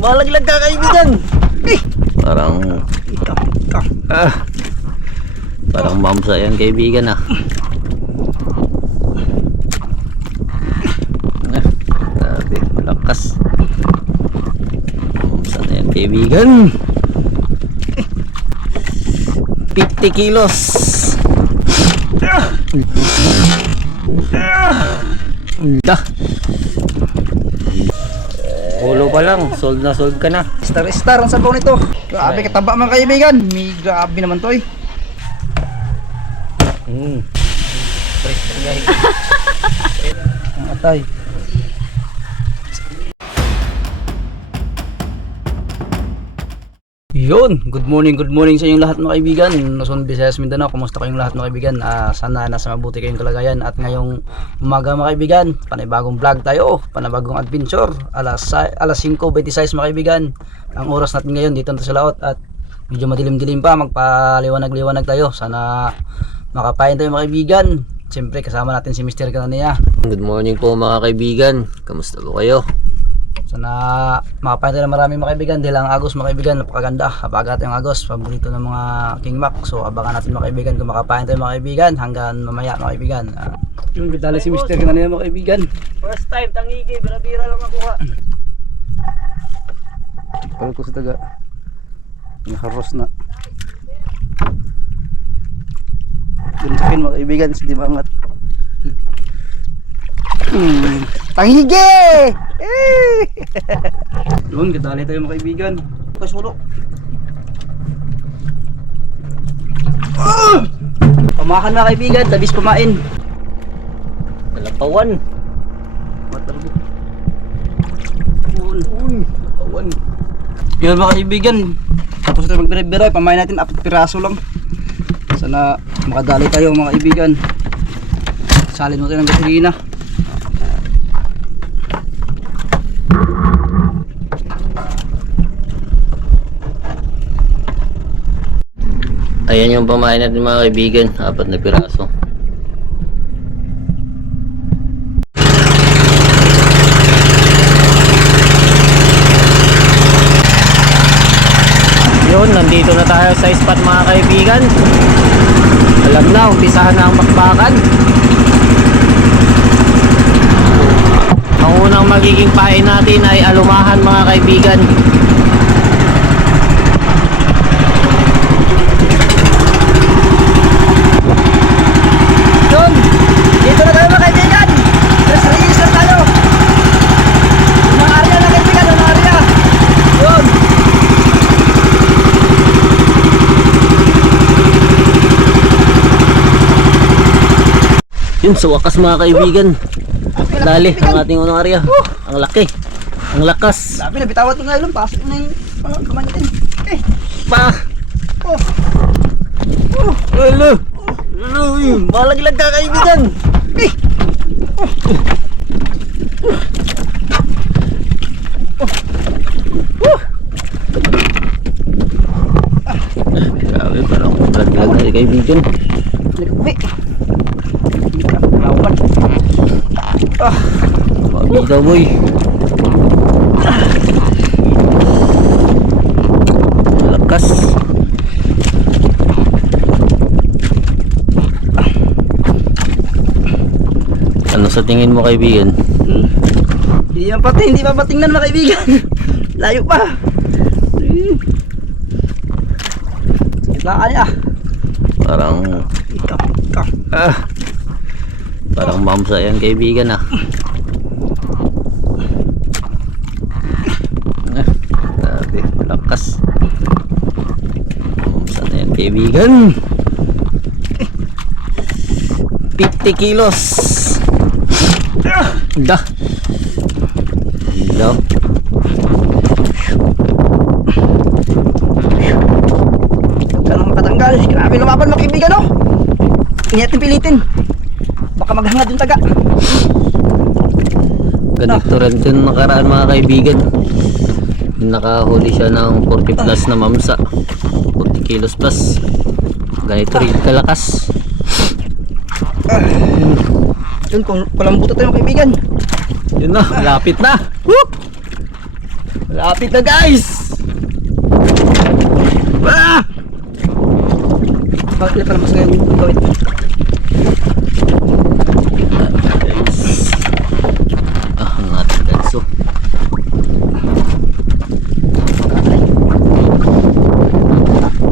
Malaglag ka kaibigan. Parang parang mamsa yan kaibigan ah. Grabe, lakas. Mamsa na yan kaibigan. 50 kilos. Ulo pa lang, sold na sold ka na. Star ang sabaw nito. Grabe kataba mga kaibigan. May grabe naman to eh. Ang atay. Yun, good morning sa inyong lahat mga kaibigan. Luzon, Visayas, Mindanao, kumusta kayong lahat mga kaibigan? Sana nasa mabuti kayong kalagayan. At ngayong umaga mga kaibigan, panibagong vlog tayo, panibagong adventure. Alas 5:26 mga kaibigan. Ang oras natin ngayon dito sa laot at medyo madilim-dilim pa, magpaliwanag-liwanag tayo. Sana makapain tayo mga kaibigan. Siyempre kasama natin si Mr. Kananiya. Good morning po mga kaibigan. Kamusta po kayo? Sana makapain tayo ng marami mga kaibigan dahil ang Agos mga kaibigan napakaganda. Habagat yung Agos, paborito ng mga King Mac. So abangan natin mga kaibigan kung makapain tayo mga kaibigan hanggang mamaya mga kaibigan. Yung bidali si Mr. Kananiya mga kaibigan. First time tangigi, bira-bira lang nakuha. Parang ko sa taga nakaros na yun sa akin mga kaibigan, hindi maangat. Tangige! Doon, kadali tayo mga kaibigan. Kasulo. Pamakan mga kaibigan, tabis kumain. Kalapawan. Matarbok. Pawan. Yun mga kaibigan, tapos tayo magbiray-biray, pamain natin 4 piraso lang. Sana makadali tayo mga kaibigan. Salin mo tayo ng gasolina. Ayan yung pamain natin mga kaibigan, 4 na piraso. Yun, nandito na tayo sa spot mga kaibigan. Alam na, umpisahan na ang bakbakan. Ang unang magiging pain natin ay alumahan mga kaibigan. Yun, dito na tayo mga kaibigan. Let's register tayo. Unang area na kaibigan, unang area. Yun. Yun, sa wakas mga kaibigan. Dali, ang ating unang area. Ang laki. Ang lakas. Sabi na, bitawat ko ngayon. Pasok na yung kamay natin. Pa! Oh. Hello! Malaglag ka kaibigan! Grabe, parang malaglag na kaibigan. Nagkubi. Lawan. Mabita boy. Lakas. Ano sa tingin mo kaibigan? Hindi pa pati, hindi pa patingnan mga kaibigan. Layo pa. Kailangan niya. Parang parang mamsa yan kaibigan ah. Grabe, lakas. Mamsa na yan kaibigan. 50 kilos. Dah. Dah. Ganun makatanggal. Grabe lumaban mga kaibigan oh. Ingat pilitin. Baka maghangad yung taga. Ganito rin yung nakaraan mga kaibigan. Nakahuli siya ng 40 plus na mamsa. 40 kilos plus. Ganito rin kalakas. Yun, kung palambuto tayo mga kaibigan. Yun na, lapit na. Whoop! Malapit na guys! Ah! Bakit pala mas ngayon gawin? Ang ating ganso.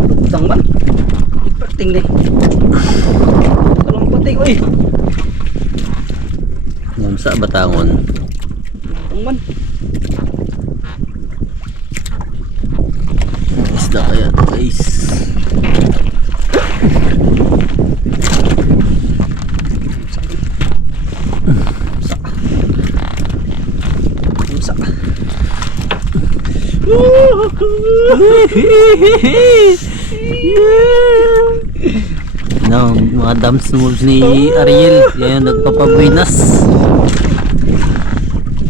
Lutang man. Iperting deh. Talong pating, oy. Mamsa batangon. Lutang man. Isda kaya to guys. Musa. No, mga dance moves ni Ariel. Yan yung nagpapabuinas.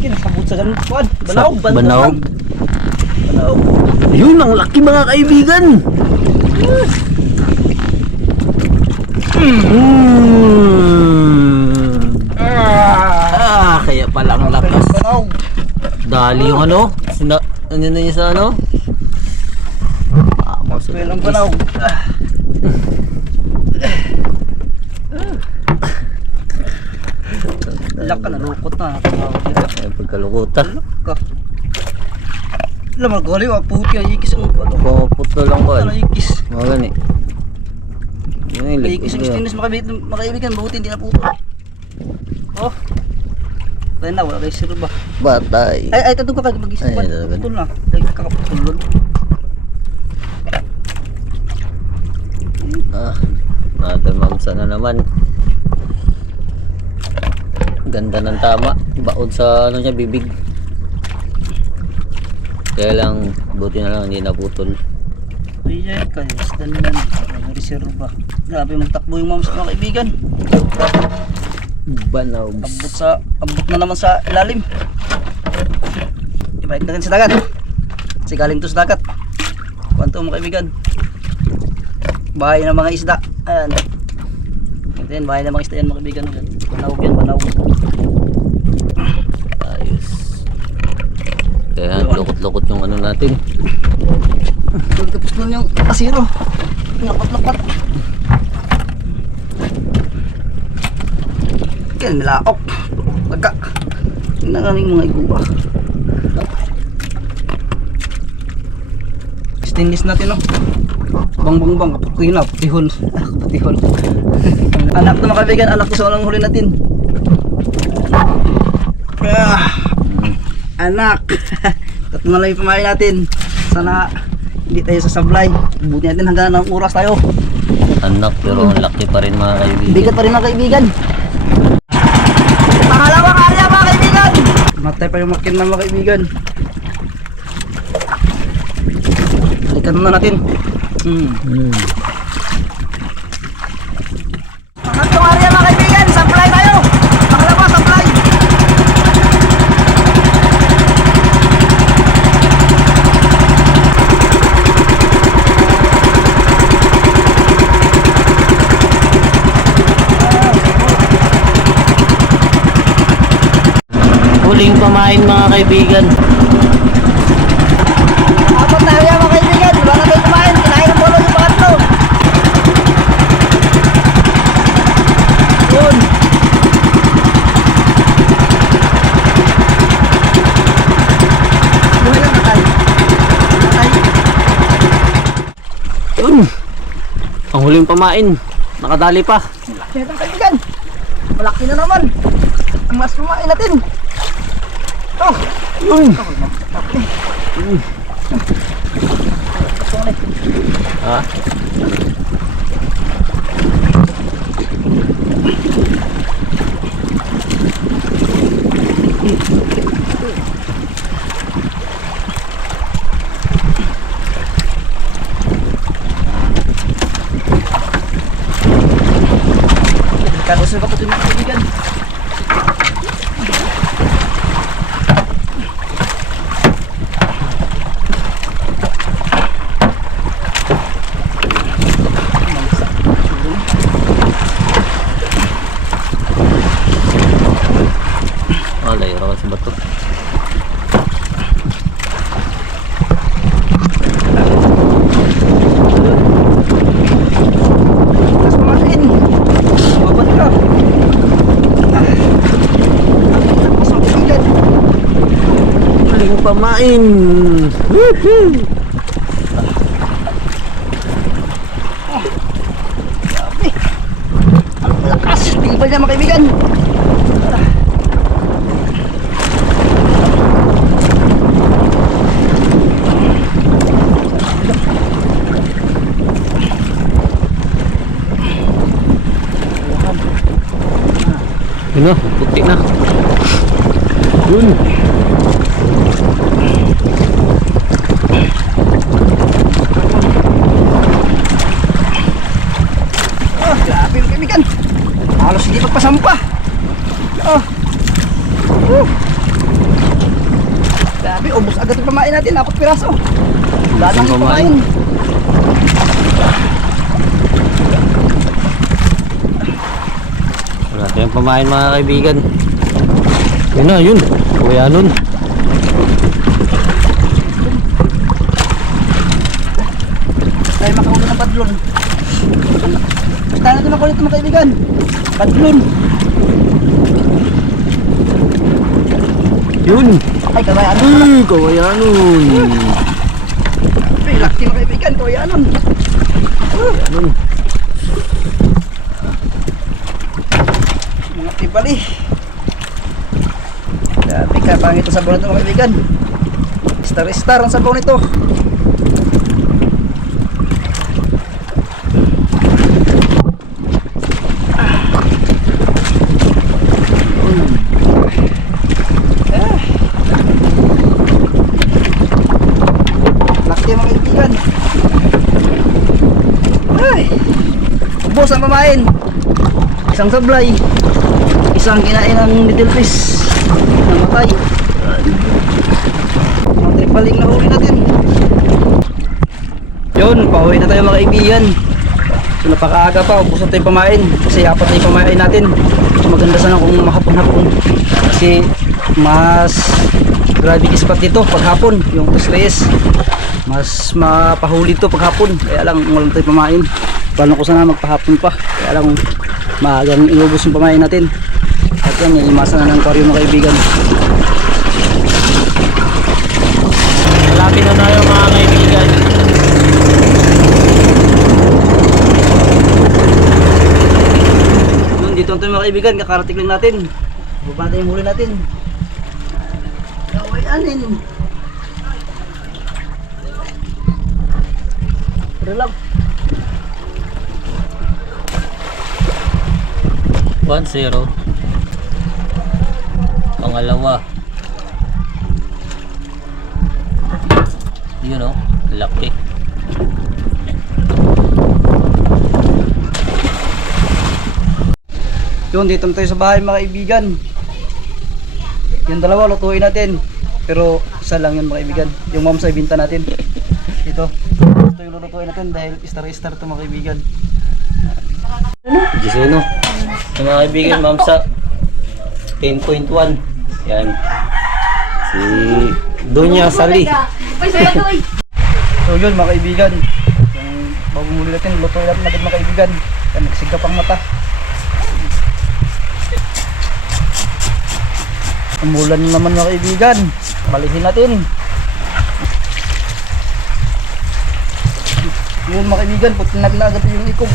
Kinasabot sa ganun. Kuan, banaw, Banaw. Banaw. Yun, ang laki mga kaibigan. Kaya pala ang lakas. Banaw. Dali yung ano? Ano na niya sa ano? Maswell ang banaw. Laka na, lukot na. Ay, pagkalukutan. Laka. Alam mo, gali, puti ang ikis ang ano. Puputo lang ko. Ano ikis? Mga gani. Yan yung May ikis ang stainless makaibigan, buti hindi na puto. Oh. Kaya na, wala kayo sir ba? Batay. Ay, tatong ka mag-isip Ay, ba? talaga. Putol na. Ay, kakaputulon. Natin mamsa na naman. Ganda ng tama. Baod sa ano niya, bibig. Kaya lang, buti na lang hindi naputol. Ay, kayo, basta naman. May reserva. Grabe magtakbo yung mams mga kaibigan. Banaw. Abot na naman sa ilalim. Ibalik na rin sa dagat. Kasi galing to sa dagat. Kwanto mga kaibigan. Bahay ng mga isda. Ayan. Ito yan, bahay ng mga isda yan mga kaibigan. Banaw yan, banaw. Ayos. Kaya lukot-lukot yung ano natin. Tapos nun yung kasiro. Lapat-lapat. Yan, milaok. Laga. Yun na nga yung mga iguba. Stainless natin, no? Bang. Kapatihon na. Patihon. Patihon. Anak to mga kaibigan. Anak to sa unang huli natin. Anak. Tatlo na lang yung pamain natin. Sana hindi tayo sasablay. Buti natin hanggang ng oras tayo. Anak, pero ang laki pa rin mga kaibigan. Bigat pa rin mga kaibigan. Pangalawang area mga kaibigan. Matay pa yung makin mga kaibigan. Balikan na natin. Pangatlong area mga kaibigan. Supply tayo. Pangalawa supply. Huling pamain mga kaibigan. Apat na area mga kaibigan. Wala na tayo kumain. Kinain ng bolo yung pangatlo. Yun. Buhay lang natay. Natay. Yun. Ang huling pamain. Nakadali pa. Kaya mga kaibigan. Malaki na naman. Ang mas pumain natin. Oh. Yun. Ha? Kalau sa bato mga kaibigan. Layo raw sa bato. pamain. Woohoo! Ang lakas, tibay niya mga kaibigan. Yun na, puti na. Yun. Grabe mga kaibigan. Halos hindi pagpasampa. Grabe, ubos agad yung pamain natin. 4 piraso. Wala nang Ubos ang pamain. Wala tayong pamain mga kaibigan. Yun na, yun. Kuya nun. Tayo makahuli ng padlon. Basta natin makulit mga kaibigan. Padlon. Yun. Ay, kawayan. Kuya nun. Ay, laki mga kaibigan. Kawayan. Yun. Mga tibali. Grabe ka, pangit ang sabaw nito mga kaibigan. Star ang sabaw nito. Laki mga kaibigan. Ay, ubos ang pamain. Isang sablay. Isang kinain ng little fish. Namatay. Mga tripaling na huli natin. Yun, pauwi na tayo mga kaibigan. So napakaaga pa, ubos na tayo pamain. Kasi 4 na yung pamain natin. So maganda sana kung mahapon-hapon. Kasi mas grabe spot dito paghapon. Yung Tusreyes mas mapahuli to paghapon. Kaya lang walang tayo pamain. Paano ko sana magpahapon pa. Kaya lang maagang inubos yung pamain natin. At yan, imasan na ng karyo mga kaibigan. Malapit na tayo mga kaibigan. Yun, dito tayo mga kaibigan, kakarating lang natin. Baba natin yung huli natin. Kawayanin. Pero lang. 1-0. Pangalawa. Yun o, laki. Yun, dito na tayo sa bahay mga kaibigan. Yung dalawa, lutuin natin. Pero isa lang yun mga kaibigan. Yung mamsa ibinta natin. Ito. Ito yung lulutuin natin dahil star ito mga kaibigan. Gisino. Sa mga kaibigan, mamsa 10.1. Yan. Si Dunya Sali. So yun mga kaibigan. Yung bagong huli natin, lutuin natin agad mga kaibigan. Yan, nagsigap ang mata. Umulan na naman mga kaibigan. Balihin natin. Yun mga kaibigan, putin natin agad yung ikog.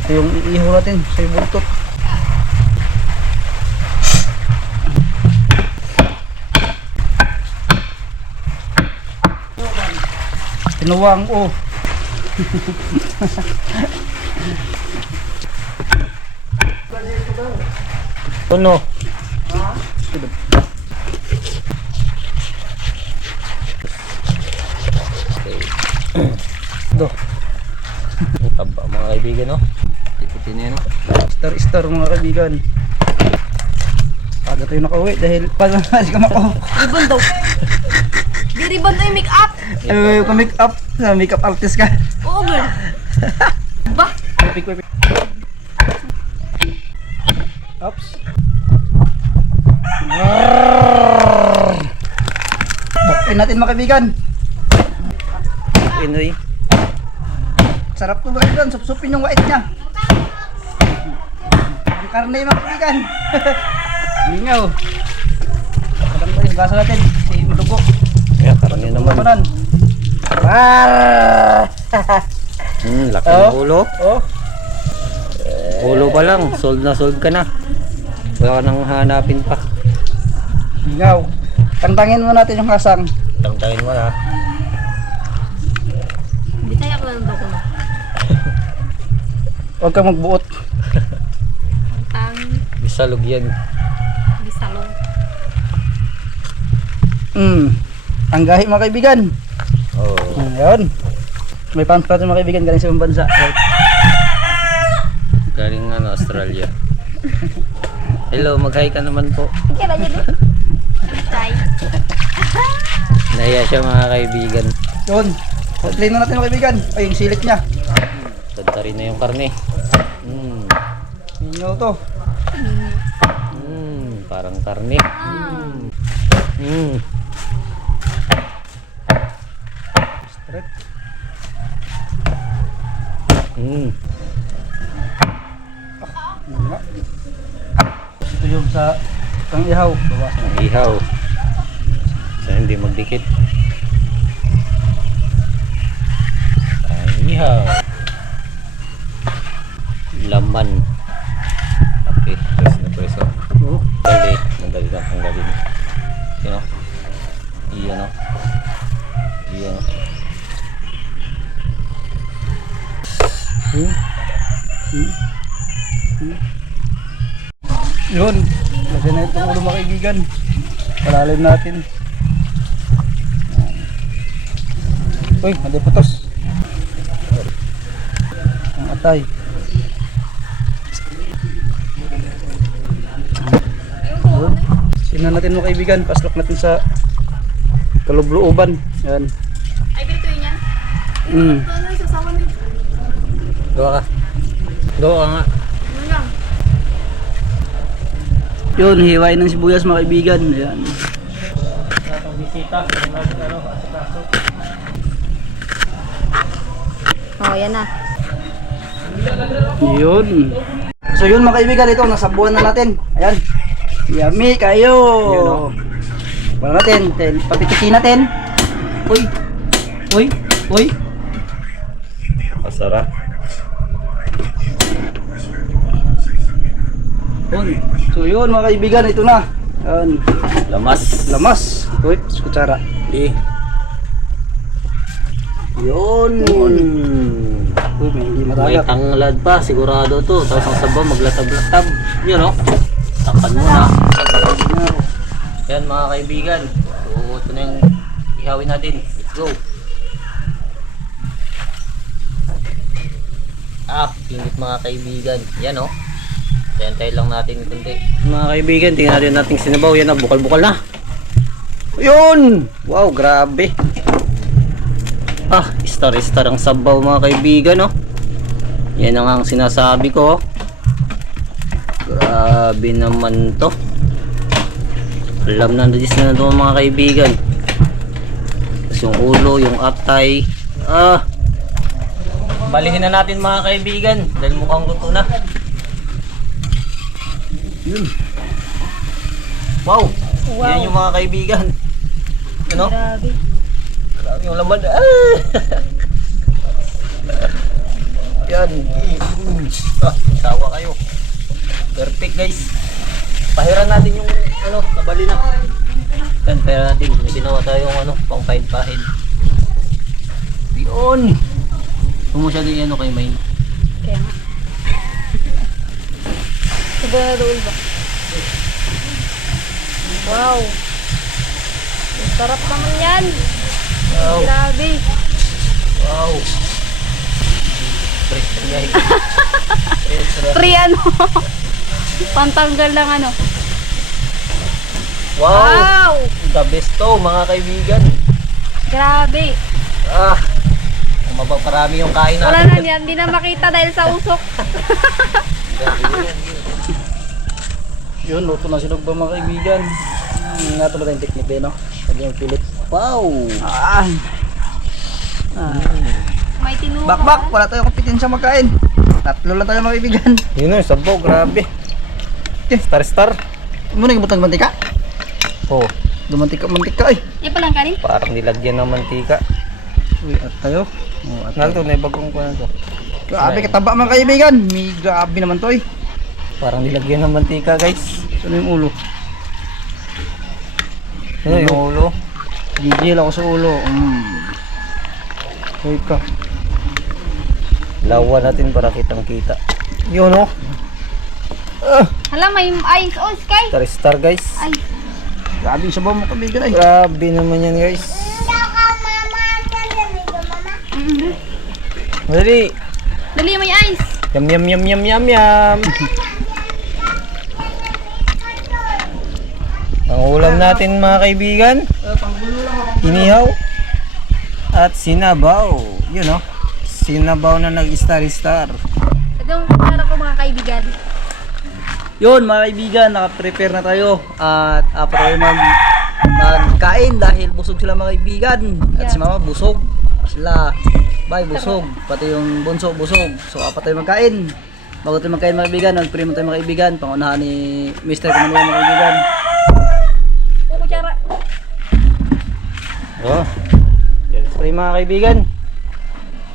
Ito yung iiho natin sa buntot. Tinuwang o. Ano? Do. Taba mga kaibigan, no? Iputin niya, no? Star mga kaibigan. Aga tayo nakauwi dahil pag ka mako. Ribbon daw. Di ribbon to yung make up. Ay, make up, makeup artist ka. Oo, girl. Ba? Pipik. Oops. Bukin natin mga kaibigan. Inoy. Sarap to mga kaibigan, supsupin yung white niya. Ang karne mga kaibigan. Lingaw. Kadang tayo. yung kasa natin. Si Dugo. Kaya karne naman. Kanan. Laki Oh. ng ulo. Oh. Ulo pa lang, sold ka na. Wala ka nang hanapin pa. Ingaw. Tangtangin mo natin yung kasang. Tangtangin mo na. Bitaya ko lang daw ko na. Huwag kang magbuot. Tang, Bisalog yan. bisalong. Ang gahi mga kaibigan. Oh. Ngayon. May pamphlet mga kaibigan galing sa ibang bansa. Galing Australia. Hello, mag-hi ka naman po. Sige na yun. Chay. Nahiya siya mga kaibigan. Yun. Clean na natin mga kaibigan. Ay, yung silik niya. Tadta rin na yung karne. Inyo to. Parang karne. Straight. Ito yung sa pang ihaw. Bawasan. Ang ihaw. So hindi magdikit. Ang ihaw. Laman. Okay, press na press. Oh. Madali lang tanggalin. Yan o. Iyan o. Iyan o. Yun. Lagyan na itong ulo mga kaibigan. Palalim natin. Uy, hindi putos. Ang atay. Yun. Sinan natin mga kaibigan. Paslok natin sa kalubluuban. Yan. Ay, ganito yun yan. Mm. Ano yung sasawa mo? Gawa ka. Gawa ka nga. Ano lang? Yun, hiwain ng sibuyas mga kaibigan. Ayan. Oh, yan na. Yun. So yun mga kaibigan, ito nasabuan na natin. Ayan. Yummy kayo. Wala natin, papitikin natin. Uy. Uy. Uy. Masarap. Yun. So yun mga kaibigan, ito na. Ayan. Lamas. Lamas. Uy, kutsara. Yun. Uy, may hindi May matagat. tanglad pa, sigurado to. Tapos ang sabaw, maglatab-latab. Yun o. Takpan mo na. Yan mga kaibigan. So, ito na yung ihawin natin. Let's go. Pinit mga kaibigan. Yan o. Tentay lang natin kundi. Mga kaibigan, tingnan natin sinabaw. Yan o, bukal-bukal na. Yun! Wow, grabe. Star-star ang sabaw mga kaibigan, no? Yan ang sinasabi ko. Grabe naman to. Alam na dis na ito mga kaibigan. Tapos yung ulo, yung atay. Balihin na natin mga kaibigan. Dahil mukhang luto na. Yun. Wow! Yan yung mga kaibigan. Ano? Grabe. Grabe yung laman. Yan. Tawa kayo. Perfect guys. Pahiran natin yung nabali na. Yan, pahiran natin. May ginawa tayong pang-pahid-pahid. Yun. Pumusya din kay May. Kaya nga. Sigurado ba? Wow. Ang sarap naman yan. Wow. Grabe. Wow. Fresh na guys. Fresh na. Free pantanggal ng Wow. Wow. The best to mga kaibigan. Grabe. Kung mapaparami yung kain Wala natin. na yan. Hindi na makita dahil sa usok. Yun, luto na sinog ba mga kaibigan? Nga ito ba tayong technique din, no? Pag yung pilit. Wow. May tinuha. Bakbak, wala tayong kompetensya magkain. Tatlo lang tayo mga kaibigan. Yun o, sabaw, grabe. Star. Muna yung butang mantika. Oh. Mantika eh. Yan palang kanin. Parang nilagyan ng mantika. Uy, at tayo. Oh, at Nalto, naibagong ko na to. grabe kataba mga kaibigan. May grabe naman to eh. Parang nilagyan ng mantika guys. Saan yung ulo? Ano yung ulo? Gigil ako sa ulo. Uy ka. Lawa natin para kitang kita. Yun oh. Hala, may ayos. Oh, Sky. Star guys. Ay. Grabe yung sabaw mga kaibigan eh. Grabe naman yan guys. Dali. Dali, may ice. Yum yum yum yum yum yum. Ang ulam natin mga kaibigan, inihaw at sinabaw. Yun oh. Sinabaw na nag-star-star. Ito yung para ko mga kaibigan. Yun mga kaibigan, naka-prepare na tayo. At apat tayo magkain dahil busog sila mga kaibigan. At si mama busog. Sila, bye busog. Pati yung bunso busog. So apat tayo magkain. Bago tayo magkain mga kaibigan, nag-primo tayo mga kaibigan. Pangunahan ni Mr. Kumanuan mga kaibigan. Kutsara. Oh. Yes, mga kaibigan.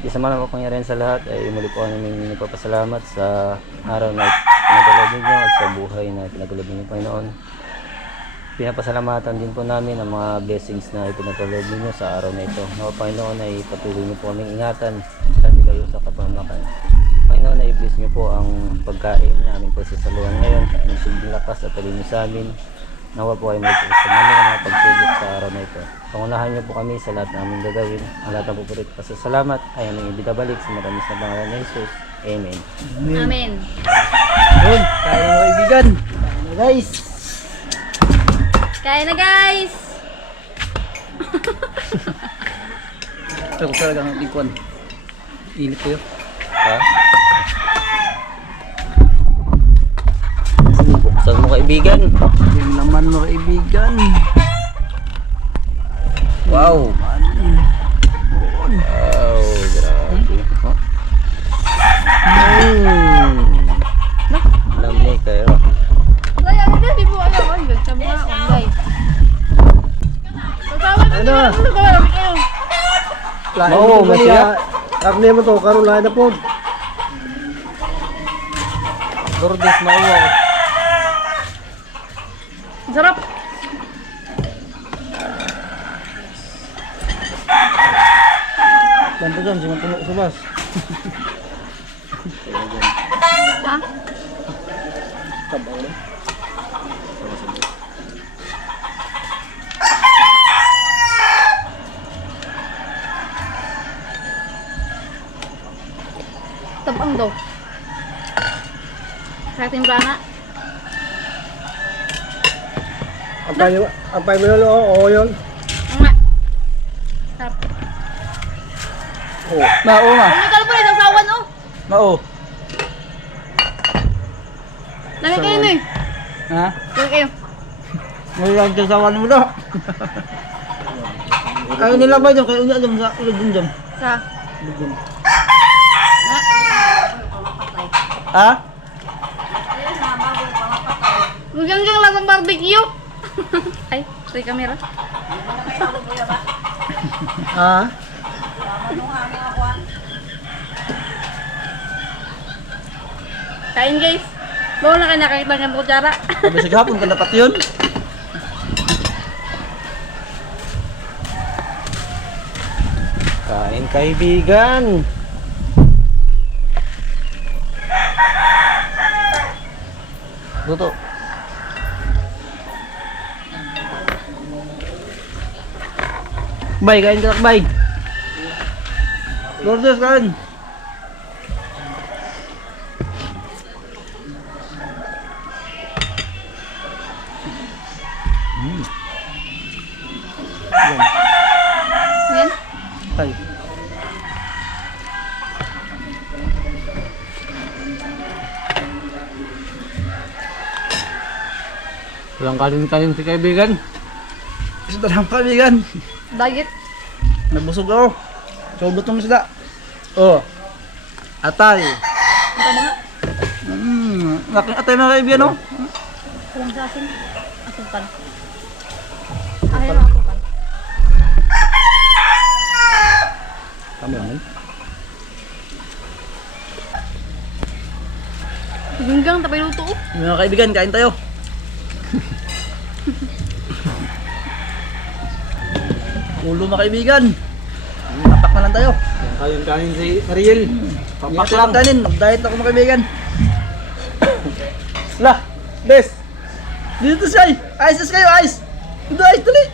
Isa man ang kapangyarihan sa lahat ay muli po namin nagpapasalamat sa araw na pinagkaloob ninyo at sa buhay na pinagkaloob ninyo Panginoon. Pinapasalamatan din po namin ang mga blessings na ipinagkaloob ninyo sa araw na ito. Nawa Panginoon ay patuloy niyo po kaming ingatan sa kayo sa kapamakan. Panginoon ay bless niyo po ang pagkain namin po sa saluhan ngayon. Ang silbing lakas at talino sa amin. Nawa po ay magpupunta namin ang mga pagsubok sa araw na ito. Pangunahan niyo po kami sa lahat na aming gagawin. Ang lahat ng pupurit pasasalamat ay aming ibigabalik sa matamis na pangalan ni Jesus. Amen. Amen. Yun, kaya mga kaibigan. Kaya na guys. Kaya na guys. Pero kung talagang ikuan. Init kayo. Ha? Buksan mo kaibigan. Yung laman mga kaibigan. Wow. Wow, grabe. Lamig kayo. Ay, ano na, di po alam. Ay, gagsa mo nga. Online. Pagkawan na nila. Ano ka marami kayo? Oo, masya. Karne mo to, karon lain na po. Gordes mauwa. Ang sarap. Tanto dyan, si Mantuno Subas. Ha? Tabang daw. Sa ating brana. Ang pay mo na lo, oo yun. Ang nga. Sarap. Mao nga. Ano ka po rin ang sawan oh? Mao. Lami kayo na eh. Ha? Lami kayo. Ngayon ang sawan mo na. Ayaw nila ba dyan? Kaya unya dyan sa ulog dyan dyan. Sa? Ha? Hanggang lasang barbecue. Ay, sorry camera. Ha? Kain guys. Bawa na kayo nakakita ng kutsara. Sabi sa gapon ka dapat yun. Kain kaibigan. Luto. Bay, kain ka bay. Gorgeous kain. Yan. Ay. Walang kanin-kanin si kaibigan. Isa lang kaibigan. Diet. Nabusog ako. So, butong sila. Oh. Atay. Ito na nga. Laking atay mga kaibigan, no? Walang sa asin. Asin pa. Ayaw ako pa. Tama naman. Hanggang tapay luto. Mga kaibigan, kain tayo. Ulo mga kaibigan. Tapak na lang tayo. Kain si Ariel. Tapak lang kanin. Mag-diet ako mga kaibigan. Lah, Des. Dito siya. Ayos kayo, ayos. Ito ayos, tuloy.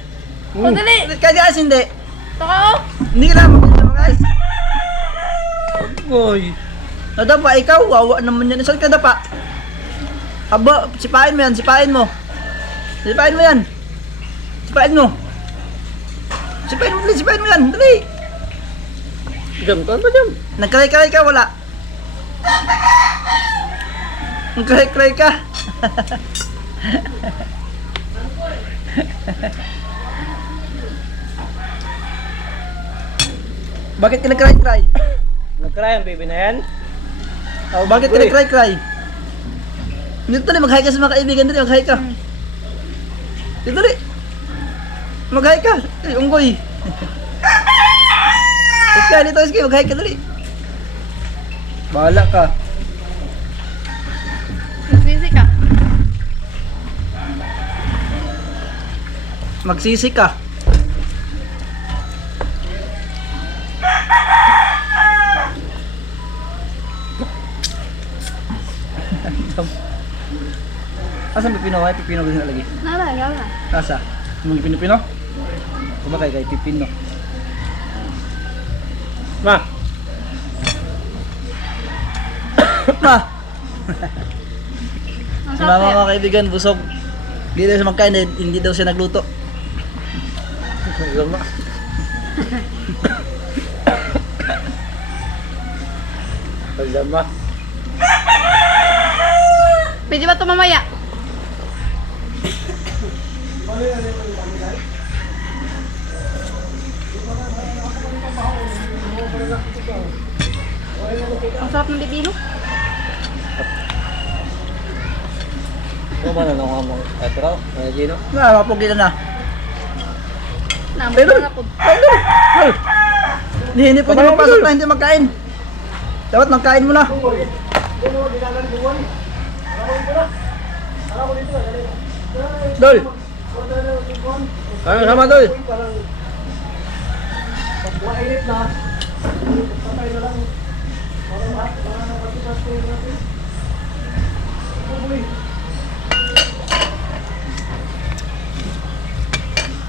O, dali. Kaya ayos hindi. Taka o. Hindi ka lang mga ayos. Oy. Nadapa, ikaw, wawa naman yan. Saan ka dapa? Aba, sipain mo yan, sipain mo. Sipain mo yan. Sipain mo. Sipain mo, sipain mo yan. Dali. Jam, kain ba jam? Nagkray-kray ka, wala. Nagkray-kray ka. Bakit ka nagkray-kray? Nagkry ang baby na yan? Oh, bakit ka Uy. nagkray-kray? Dito dali, mag-hi ka sa mga kaibigan dali, mag-hi ka. Dito dali. Mag-hi ka. Ay, unggoy. Iska, dito iska, mag-hi ka dali. Bahala ka. Magsisi ka. Magsisi ka. Asan pipino? Ay, pipino gusto lagi. Nara, nara. Asa? Mga pipino-pino? Kumakay kay pipino. Ma, Ma! Ang Si mama sakit. mga kaibigan, busog. Hindi daw siya magkain, hindi daw siya nagluto. lama. Lama. Pwede ba ito mamaya? Ang sarap ng bibino. Ano ba na nung mo? Ito raw, Gino. Mapugi na na. Namang Pero- na po. Hindi pwede magpasok na hindi magkain. Dapat magkain mo na. Dol! Ano sama Dol?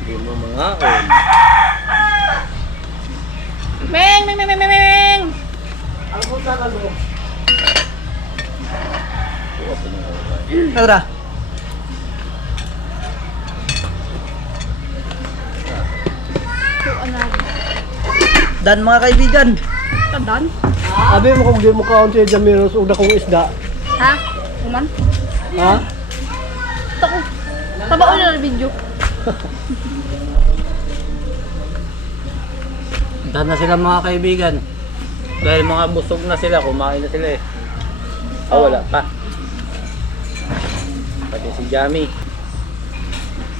Hindi mo mga Meng, meng, meng, meng, meng, meng. Tara. Tuan na. Dan mga kaibigan. Tandaan? Sabi mo kung di mo kaon siya dyan meron sa una kong isda. Ha? Uman? Ha? Tako. Tabao na ng video. Dahil na sila mga kaibigan. Dahil mga busog na sila, kumain na sila eh. Ah, wala pa. Pati si Jamie.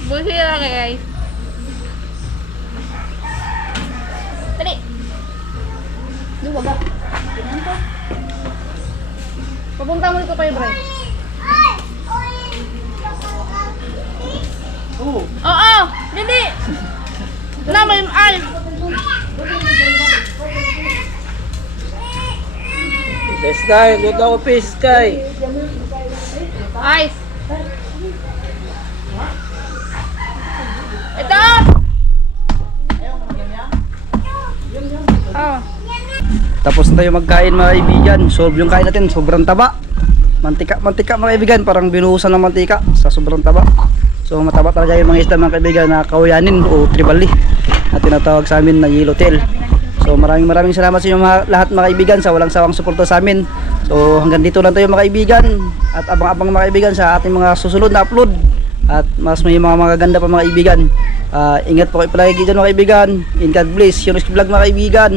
Busi na guys. Dali. Duwa ba? Papunta mo dito kayo, Bray. Oo! Dali! Naman yung ay! Sky, luto ako fish, Sky. Ice! Ito! Oh. Tapos na tayo magkain mga kaibigan. Solve yung kain natin, sobrang taba. Mantika mga kaibigan, parang binuhusan ng mantika sa sobrang taba. So mataba talaga yung mga isda mga kaibigan na kawayanin o tribali na tinatawag sa amin na yellowtail. So maraming salamat sa inyo lahat mga kaibigan sa walang sawang suporta sa amin. So hanggang dito lang tayo mga kaibigan at abang-abang mga kaibigan sa ating mga susunod na upload. At mas may mga magaganda pa mga kaibigan. Ingat po kayo palagi dyan mga kaibigan. In God bless. Yunus Vlog mga kaibigan.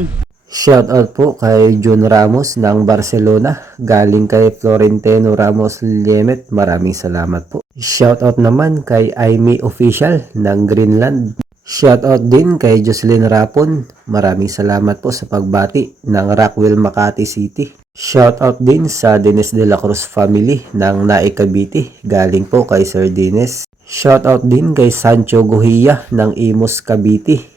Shoutout po kay Jun Ramos ng Barcelona, galing kay Florentino Ramos Liemet. Maraming salamat po. Shoutout naman kay Aimee Official ng Greenland. Shoutout din kay Jocelyn Rapon. Maraming salamat po sa pagbati ng Rockwell, Makati City. Shoutout din sa Dennis de la Cruz family ng Nae Cavite. Galing po kay Sir Dennis. Shoutout din kay Sancho Guhia ng Imus Cavite.